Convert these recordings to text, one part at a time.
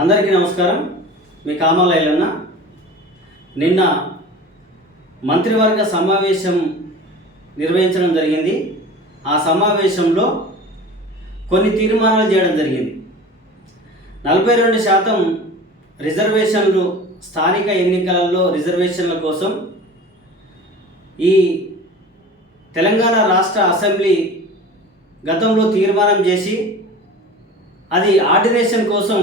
అందరికీ నమస్కారం. మీ కామాల ఎల్లన్న. నిన్న మంత్రివర్గ సమావేశం నిర్వహించడం జరిగింది. ఆ సమావేశంలో కొన్ని తీర్మానాలు చేయడం జరిగింది. 42% రిజర్వేషన్లు, స్థానిక ఎన్నికలలో రిజర్వేషన్ల కోసం ఈ తెలంగాణ రాష్ట్ర అసెంబ్లీ గతంలో తీర్మానం చేసి అది ఆర్డినేషన్ కోసం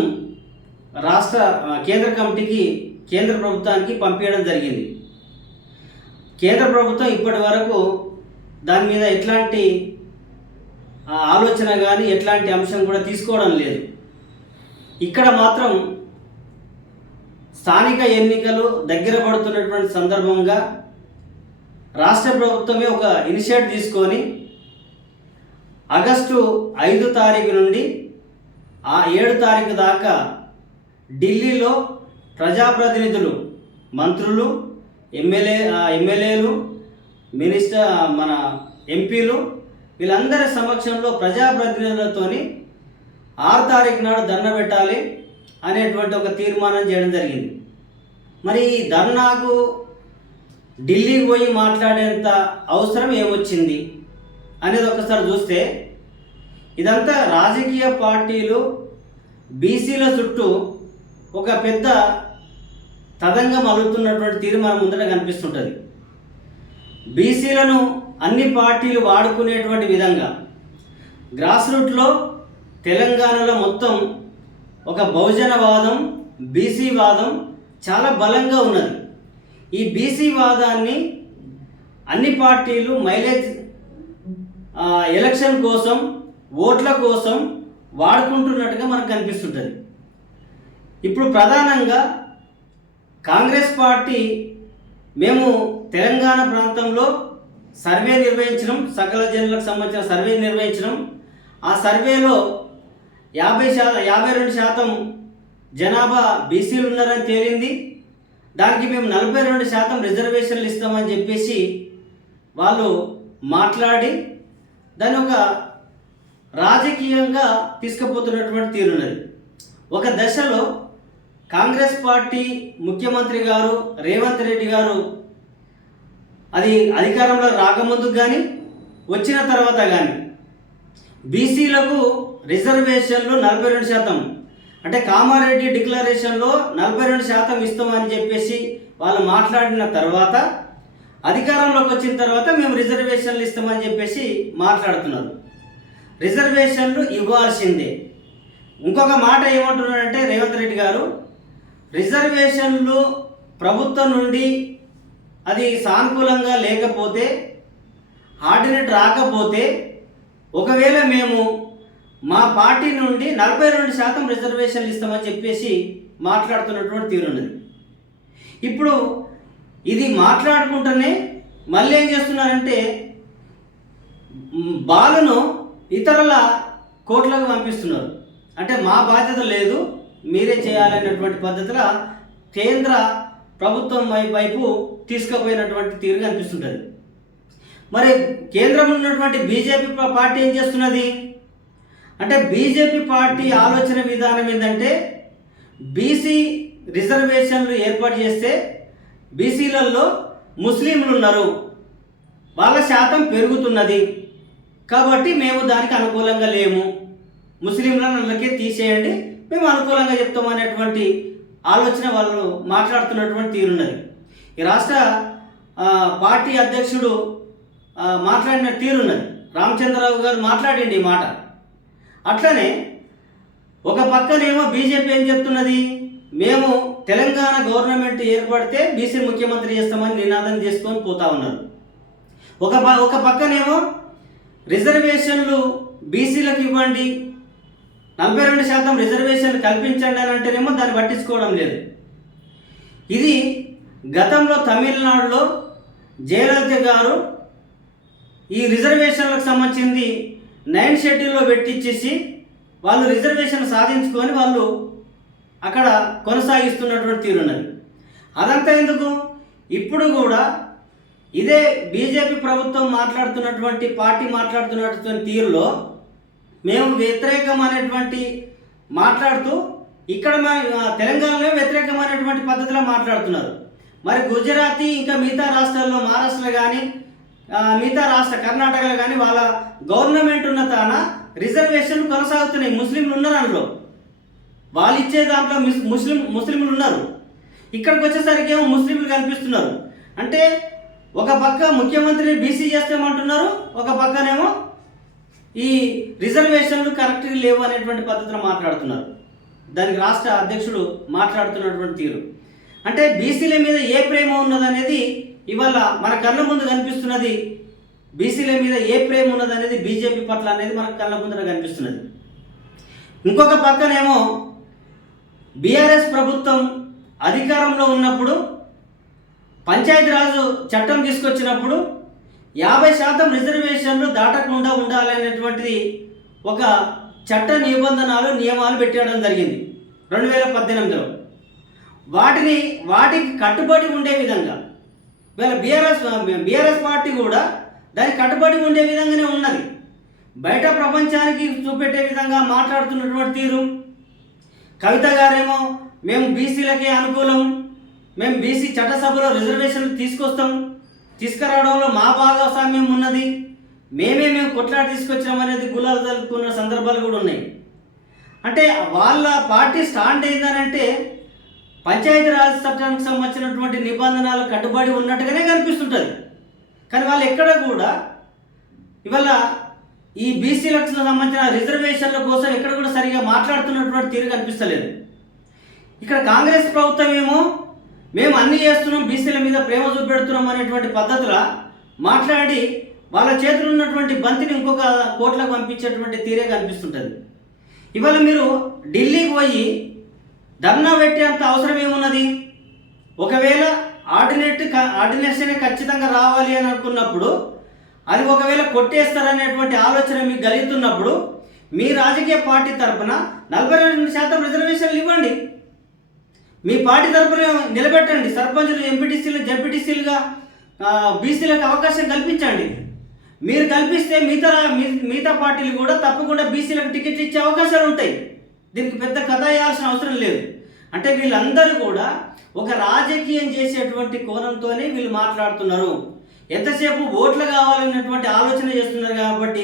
కేంద్ర కమిటీకి, కేంద్ర ప్రభుత్వానికి పంపించడం జరిగింది. కేంద్ర ప్రభుత్వం ఇప్పటి వరకు దాని మీద ఎట్లాంటి ఆలోచన కానీ ఎట్లాంటి అంశం కూడా తీసుకోవడం లేదు. ఇక్కడ మాత్రం స్థానిక ఎన్నికలు దగ్గర పడుతున్నటువంటి సందర్భంగా రాష్ట్ర ప్రభుత్వమే ఒక ఇనిషియేటివ్ తీసుకొని ఆగస్టు 5 తారీఖు నుండి 7 తారీఖు దాకా ఢిల్లీలో ప్రజాప్రతినిధులు, మంత్రులు, ఎమ్మెల్యేలు, మన ఎంపీలు వీళ్ళందరి సమక్షంలో ప్రజాప్రతినిధులతోని 6 తారీఖు నాడు ధర్నా పెట్టాలి అనేటువంటి ఒక తీర్మానం చేయడం జరిగింది. మరి ఈ ధర్నాకు ఢిల్లీకి పోయి మాట్లాడేంత అవసరం ఏమొచ్చింది అనేది ఒకసారి చూస్తే, ఇదంతా రాజకీయ పార్టీలు బీసీల చుట్టూ ఒక పెద్ద తదంగం అలుగుతున్నటువంటి తీర్మానం ముందట కనిపిస్తుంటుంది. బీసీలను అన్ని పార్టీలు వాడుకునేటువంటి విధంగా గ్రాస్ రూట్లో తెలంగాణలో మొత్తం ఒక బహుజనవాదం, బీసీ వాదం చాలా బలంగా ఉన్నది. ఈ బీసీ వాదాన్ని అన్ని పార్టీలు మైలేజ్ ఎలక్షన్ కోసం, ఓట్ల కోసం వాడుకుంటున్నట్టుగా మనకు కనిపిస్తుంటుంది. ఇప్పుడు ప్రధానంగా కాంగ్రెస్ పార్టీ మేము తెలంగాణ ప్రాంతంలో సర్వే నిర్వహించడం, సకల జనులకు సంబంధించిన సర్వే నిర్వహించడం, ఆ సర్వేలో 52% జనాభా బీసీలు ఉన్నారని తేలింది. దానికి మేము 42% రిజర్వేషన్లు ఇస్తామని చెప్పేసి వాళ్ళు మాట్లాడి దాన్ని ఒక రాజకీయంగా తీసుకుపోతున్నటువంటి తీరున్నది. ఒక దశలో కాంగ్రెస్ పార్టీ ముఖ్యమంత్రి గారు రేవంత్ రెడ్డి గారు అది అధికారంలో రాకముందు కానీ వచ్చిన తర్వాత కానీ బీసీలకు రిజర్వేషన్లు 42%, అంటే కామారెడ్డి డిక్లరేషన్లో 42% ఇస్తామని చెప్పేసి వాళ్ళు మాట్లాడిన తర్వాత అధికారంలోకి వచ్చిన తర్వాత మేము రిజర్వేషన్లు ఇస్తామని చెప్పేసి మాట్లాడుతున్నారు. రిజర్వేషన్లు ఇవ్వాల్సిందే. ఇంకొక మాట ఏమంటున్నారంటే రేవంత్ రెడ్డి గారు, రిజర్వేషన్లు ప్రభుత్వం నుండి అది సానుకూలంగా లేకపోతే, ఆర్డినేట్ రాకపోతే, ఒకవేళ మేము మా పార్టీ నుండి 42% రిజర్వేషన్లు ఇస్తామని చెప్పేసి మాట్లాడుతున్నటువంటి తీరున్నది. ఇప్పుడు ఇది మాట్లాడుకుంటూనే మళ్ళీ ఏం చేస్తున్నారంటే బాలును ఇతరుల కోట్లకు పంపిస్తున్నారు. అంటే మా బాధ్యత లేదు, మీరే చేయాలనేటువంటి పద్ధతిలో కేంద్ర ప్రభుత్వం వైపు తీసుకుపోయినటువంటి తీరు కనిపిస్తుంటుంది. మరి కేంద్రంలో ఉన్నటువంటి బీజేపీ పార్టీ ఏం చేస్తున్నది అంటే, బీజేపీ పార్టీ ఆలోచన విధానం ఏంటంటే, బీసీ రిజర్వేషన్లు ఏర్పాటు చేస్తే బీసీలలో ముస్లింలు ఉన్నారు, వాళ్ళ శాతం పెరుగుతున్నది కాబట్టి మేము దానికి అనుకూలంగా లేము, ముస్లింలను అందుకే తీసేయండి, మేము అనుకూలంగా చెప్తామనేటువంటి ఆలోచన వాళ్ళు మాట్లాడుతున్నటువంటి తీరున్నది. ఈ రాష్ట్ర పార్టీ అధ్యక్షుడు మాట్లాడిన తీరున్నది. రామచంద్రరావు గారు మాట్లాడిండి ఈ మాట. అట్లనే ఒక పక్కనేమో బీజేపీ ఏం చెప్తున్నది, మేము తెలంగాణ గవర్నమెంట్ ఏర్పడితే బీసీ ముఖ్యమంత్రి చేస్తామని నినాదం చేసుకొని పోతా ఉన్నారు. ఒక పక్కనేమో రిజర్వేషన్లు బీసీలకు ఇవ్వండి, 42% రిజర్వేషన్లు కల్పించండి అని అంటేనేమో దాన్ని పట్టించుకోవడం లేదు. ఇది గతంలో తమిళనాడులో జయలలిత గారు ఈ రిజర్వేషన్లకు సంబంధించింది 9 షెడ్యూల్లో పెట్టించేసి వాళ్ళు రిజర్వేషన్ సాధించుకొని వాళ్ళు అక్కడ కొనసాగిస్తున్నటువంటి తీరున్నది. అదంతా ఎందుకు, ఇప్పుడు కూడా ఇదే బీజేపీ ప్రభుత్వం మాట్లాడుతున్నటువంటి పార్టీ మాట్లాడుతున్నటువంటి తీరులో మేము వ్యతిరేకం అనేటువంటి మాట్లాడుతూ ఇక్కడ మన తెలంగాణలో వ్యతిరేకమైనటువంటి పద్ధతిలో మాట్లాడుతున్నారు. మరి గుజరాతీ ఇంకా మిగతా రాష్ట్రాల్లో మహారాష్ట్రలో కానీ మిగతా రాష్ట్ర కర్ణాటకలో కానీ వాళ్ళ గవర్నమెంట్ ఉన్న తాన రిజర్వేషన్లు కొనసాగుతున్నాయి. ముస్లింలు ఉన్నారు అందులో, వాళ్ళు ఇచ్చే దాంట్లో ముస్లింలు ఉన్నారు. ఇక్కడికి వచ్చేసరికి ఏమో ముస్లింలు కనిపిస్తున్నారు. అంటే ఒక పక్క ముఖ్యమంత్రిని బీసీ చేస్తామంటున్నారు, ఒక పక్కనేమో ఈ రిజర్వేషన్లు కరెక్ట్గా లేవు అనేటువంటి పద్ధతిలో మాట్లాడుతున్నారు. దానికి రాష్ట్ర అధ్యక్షుడు మాట్లాడుతున్నటువంటి తీరు అంటే బీసీల మీద ఏ ప్రేమ ఉన్నదనేది ఇవాళ మన కళ్ళ ముందు కనిపిస్తున్నది. బీసీల మీద ఏ ప్రేమ ఉన్నదనేది బీజేపీ పట్ల అనేది మన కళ్ళ ముందర కనిపిస్తున్నది. ఇంకొక పక్కనేమో బీఆర్ఎస్ ప్రభుత్వం అధికారంలో ఉన్నప్పుడు పంచాయతీరాజ్ చట్టం తీసుకొచ్చినప్పుడు 50% రిజర్వేషన్లు దాటకుండా ఉండాలనేటువంటిది ఒక చట్ట నియమాలు పెట్టడం జరిగింది 2018లో. వాటికి కట్టుబడి ఉండే విధంగా వీళ్ళ బీఆర్ఎస్ పార్టీ కూడా దానికి కట్టుబడి ఉండే విధంగానే ఉన్నది. బయట ప్రపంచానికి చూపెట్టే విధంగా మాట్లాడుతున్నటువంటి తీరు. కవిత గారేమో మేము బీసీలకే అనుకూలం, మేము బీసీ చట్టసభలో రిజర్వేషన్లు తీసుకురావడంలో మా భాగస్వామ్యం ఉన్నది, మేము కొట్లాట తీసుకొచ్చాం అనేది గులాలు జరుపుకున్న సందర్భాలు కూడా ఉన్నాయి. అంటే వాళ్ళ పార్టీ స్టాండ్ ఏంటంటే పంచాయతీరాజ్ చట్టానికి సంబంధించినటువంటి నిబంధనలు కట్టుబడి ఉన్నట్టుగానే కనిపిస్తుంటుంది. కానీ వాళ్ళు ఎక్కడ కూడా ఇవాళ ఈ బీసీలకు సంబంధించిన రిజర్వేషన్ల కోసం ఎక్కడ కూడా సరిగా మాట్లాడుతున్నటువంటి తీరు కనిపిస్తలేదు. ఇక్కడ కాంగ్రెస్ ప్రభుత్వం ఏమో మేము అన్నీ చేస్తున్నాం, బీసీల మీద ప్రేమ చూపెడుతున్నాం అనేటువంటి పద్ధతిలో మాట్లాడి వాళ్ళ చేతులు ఉన్నటువంటి బంతిని ఇంకొక కోట్లకు పంపించేటువంటి తీరే కనిపిస్తుంటుంది. ఇవాళ మీరు ఢిల్లీకి పోయి ధర్నా పెట్టేంత అవసరం ఏమున్నది? ఒకవేళ ఆర్డినేషనే ఖచ్చితంగా రావాలి అని అనుకున్నప్పుడు అది ఒకవేళ కొట్టేస్తారనేటువంటి ఆలోచన మీకు కలుగుతున్నప్పుడు మీ రాజకీయ పార్టీ తరఫున 42% రిజర్వేషన్లు ఇవ్వండి. మీ పార్టీ తరఫున నిలబెట్టండి. సర్పంచులు, ఎంపీటీసీలు, జడ్పీటీసీలుగా బీసీలకు అవకాశం కల్పించండి. మీరు కల్పిస్తే మిగతా పార్టీలు కూడా తప్పకుండా బీసీలకు టికెట్లు ఇచ్చే అవకాశాలు ఉంటాయి. దీనికి పెద్ద కథ వేయాల్సిన అవసరం లేదు. అంటే వీళ్ళందరూ కూడా ఒక రాజకీయం చేసేటువంటి కోణంతోనే వీళ్ళు మాట్లాడుతున్నారు. ఎంతసేపు ఓట్లు కావాలన్నటువంటి ఆలోచన చేస్తున్నారు కాబట్టి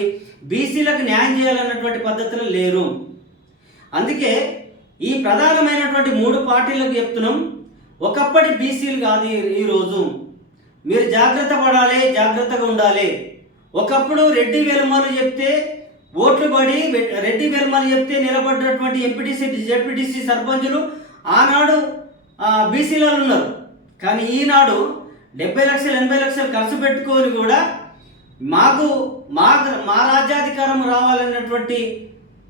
బీసీలకు న్యాయం చేయాలన్నటువంటి పద్ధతులు లేరు. అందుకే ఈ ప్రధానమైనటువంటి 3 పార్టీలకు చెప్తున్నాం, ఒకప్పటి బీసీలు కాదు ఈరోజు. మీరు జాగ్రత్త పడాలి, జాగ్రత్తగా ఉండాలి. ఒకప్పుడు రెడ్డి వెలుమలు చెప్తే ఓట్లు పడి రెడ్డి వెలుమలు చెప్తే నిలబడ్డటువంటి ఎంపీటీసీ, జెడ్పీటీసీ సర్పంచులు ఆనాడు బీసీలలో ఉన్నారు. కానీ ఈనాడు 70 లక్షలు 80 లక్షలు ఖర్చు పెట్టుకొని కూడా మా రాజ్యాధికారం రావాలన్నటువంటి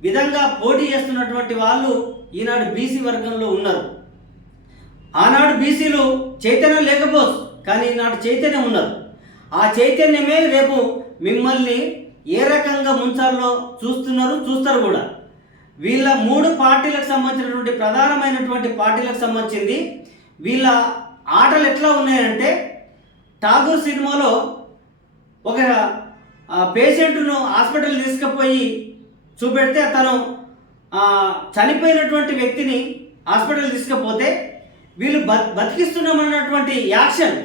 విధంగా పోటీ చేస్తున్నటువంటి వాళ్ళు ఈనాడు బీసీ వర్గంలో ఉన్నారు. ఆనాడు బీసీలు చైతన్యం లేకపోవచ్చు, కానీ ఈనాడు చైతన్యం ఉన్నారు. ఆ చైతన్యమే రేపు మిమ్మల్ని ఏ రకంగా ముంచాలో చూస్తారు కూడా. వీళ్ళ 3 పార్టీలకు సంబంధించినటువంటి ప్రధానమైనటువంటి పార్టీలకు సంబంధించింది వీళ్ళ ఆటలు ఎట్లా ఉన్నాయంటే, ఠాగూర్ సినిమాలో ఒక పేషెంట్ను హాస్పిటల్ తీసుకుపోయి చూపెడితే తను చనిపోయినటువంటి వ్యక్తిని హాస్పిటల్ తీసుకుపోతే వీళ్ళు బతికిస్తున్నామన్నటువంటి యాక్షన్,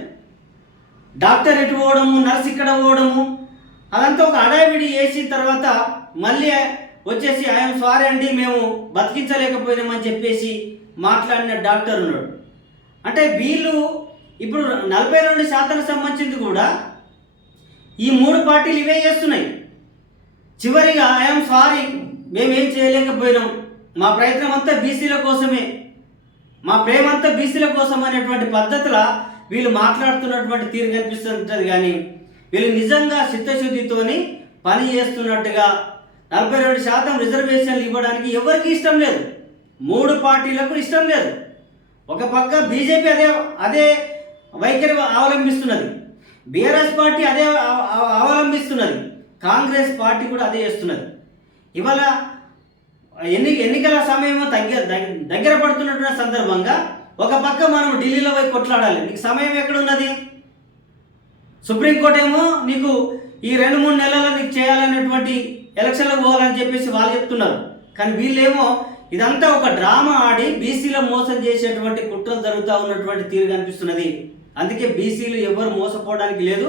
డాక్టర్ ఎటు పోవడము, నర్స్ ఇక్కడ పోవడము, అదంతా ఒక అడావిడి చేసిన తర్వాత మళ్ళీ వచ్చేసి ఐఎమ్ సారీ అండి మేము బతికించలేకపోయినామని చెప్పేసి మాట్లాడిన డాక్టర్ ఉన్నాడు. అంటే వీళ్ళు ఇప్పుడు 42% సంబంధించింది కూడా ఈ 3 పార్టీలు ఇవే చేస్తున్నాయి. చివరిగా ఐఎమ్ సారీ మేమేం చేయలేకపోయినాం, మా ప్రయత్నం అంతా బీసీల కోసమే, మా ప్రేమ అంతా బీసీల కోసం అనేటువంటి పద్ధతిలో వీళ్ళు మాట్లాడుతున్నటువంటి తీరు కనిపిస్తుంటుంది. కానీ వీళ్ళు నిజంగా చిత్తశుద్ధితోని పని చేస్తున్నట్టుగా 42% రిజర్వేషన్లు ఇవ్వడానికి ఎవరికి ఇష్టం లేదు. 3 పార్టీలకు ఇష్టం లేదు. ఒక పక్క బీజేపీ అదే వైఖరి అవలంబిస్తున్నది, బీఆర్ఎస్ పార్టీ అదే అవలంబిస్తున్నది, కాంగ్రెస్ పార్టీ కూడా అదే చేస్తున్నది. ఇవాళ ఎన్నికల సమయం దగ్గర పడుతున్నటువంటి సందర్భంగా ఒక పక్క మనం ఢిల్లీలో పోయి కొట్లాడాలి. నీకు సమయం ఎక్కడున్నది? సుప్రీంకోర్టు ఏమో నీకు ఈ 2-3 నెలల్లో నీకు చేయాలనేటువంటి ఎలక్షన్లకు పోవాలని చెప్పేసి వాళ్ళు చెప్తున్నారు. కానీ వీళ్ళేమో ఇదంతా ఒక డ్రామా ఆడి బీసీల మోసం చేసేటువంటి కుట్రలు జరుగుతూ ఉన్నటువంటి తీరు కనిపిస్తున్నది. అందుకే బీసీలు ఎవరు మోసపోవడానికి లేదు.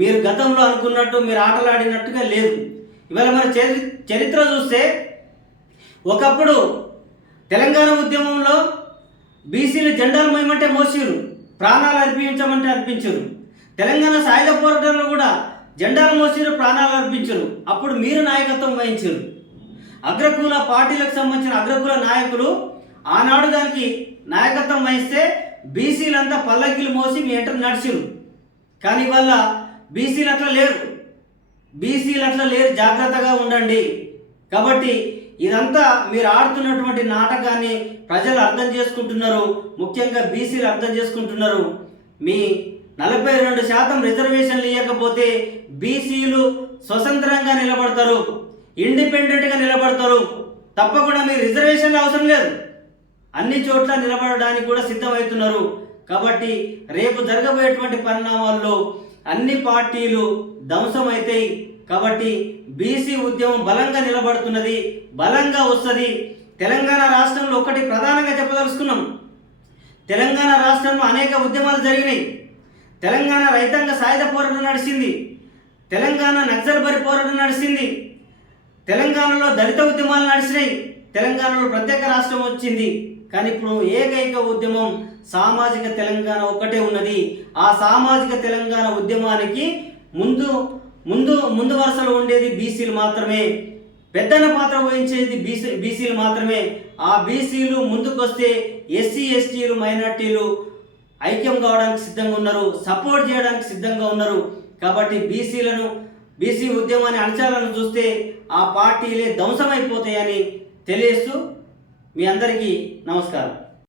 మీరు గతంలో అనుకున్నట్టు మీరు ఆటలాడినట్టుగా లేదు. ఇవాళ మన చరిత్ర చూస్తే ఒకప్పుడు తెలంగాణ ఉద్యమంలో బీసీలు జెండాలు మోయమంటే మోసిరు, ప్రాణాలు అర్పించమంటే అర్పించరు. తెలంగాణ సాయుధ పోరాటంలో కూడా జెండాలు మోసిరు, ప్రాణాలు అర్పించరు. అప్పుడు మీరు నాయకత్వం వహించారు. అగ్రకుల పార్టీలకు సంబంధించిన అగ్రకుల నాయకులు ఆనాడు దానికి నాయకత్వం వహిస్తే బీసీలంతా పల్లకిలు మోసి మీ ఎంటర్ నడిచిరు. కానీ వల్ల బీసీలు అట్లా లేరు, జాగ్రత్తగా ఉండండి. కాబట్టి ఇదంతా మీరు ఆడుతున్నటువంటి నాటకాన్ని ప్రజలు అర్థం చేసుకుంటున్నారు, ముఖ్యంగా బీసీలు అర్థం చేసుకుంటున్నారు. మీ 42% రిజర్వేషన్లు ఇవ్వకపోతే బీసీలు స్వతంత్రంగా నిలబడతారు, ఇండిపెండెంట్గా నిలబడతారు. తప్పకుండా మీరు రిజర్వేషన్లు అవసరం లేదు, అన్ని చోట్ల నిలబడడానికి కూడా సిద్ధమవుతున్నారు. కాబట్టి రేపు జరగబోయేటువంటి పరిణామాల్లో అన్ని పార్టీలు ధ్వంసం అవుతాయి. కాబట్టి బీసీ ఉద్యమం బలంగా నిలబడుతున్నది, బలంగా వస్తుంది. తెలంగాణ రాష్ట్రంలో ఒకటి ప్రధానంగా చెప్పదలుచుకున్నాం. తెలంగాణ రాష్ట్రంలో అనేక ఉద్యమాలు జరిగినాయి. తెలంగాణ రైతాంగ సాయుధ పోరాటం నడిచింది, తెలంగాణ నక్సల్బరి పోరాటం నడిచింది, తెలంగాణలో దళిత ఉద్యమాలు నడిచినాయి, తెలంగాణలో ప్రత్యేక రాష్ట్రం వచ్చింది. కానీ ఇప్పుడు ఏకైక ఉద్యమం సామాజిక తెలంగాణ ఒక్కటే ఉన్నది. ఆ సామాజిక తెలంగాణ ఉద్యమానికి ముందు వరుసలో ఉండేది బీసీలు మాత్రమే, పెద్దన పాత్ర వహించేది బీసీలు మాత్రమే. ఆ బీసీలు ముందుకొస్తే ఎస్సీ ఎస్టీలు మైనార్టీలు ఐక్యం కావడానికి సిద్ధంగా ఉన్నారు, సపోర్ట్ చేయడానికి సిద్ధంగా ఉన్నారు. కాబట్టి బీసీ ఉద్యమాన్ని అణచాలను చూస్తే ఆ పార్టీలే ధ్వంసమైపోతాయని తెలియజేస్తూ మీ అందరికీ నమస్కారం.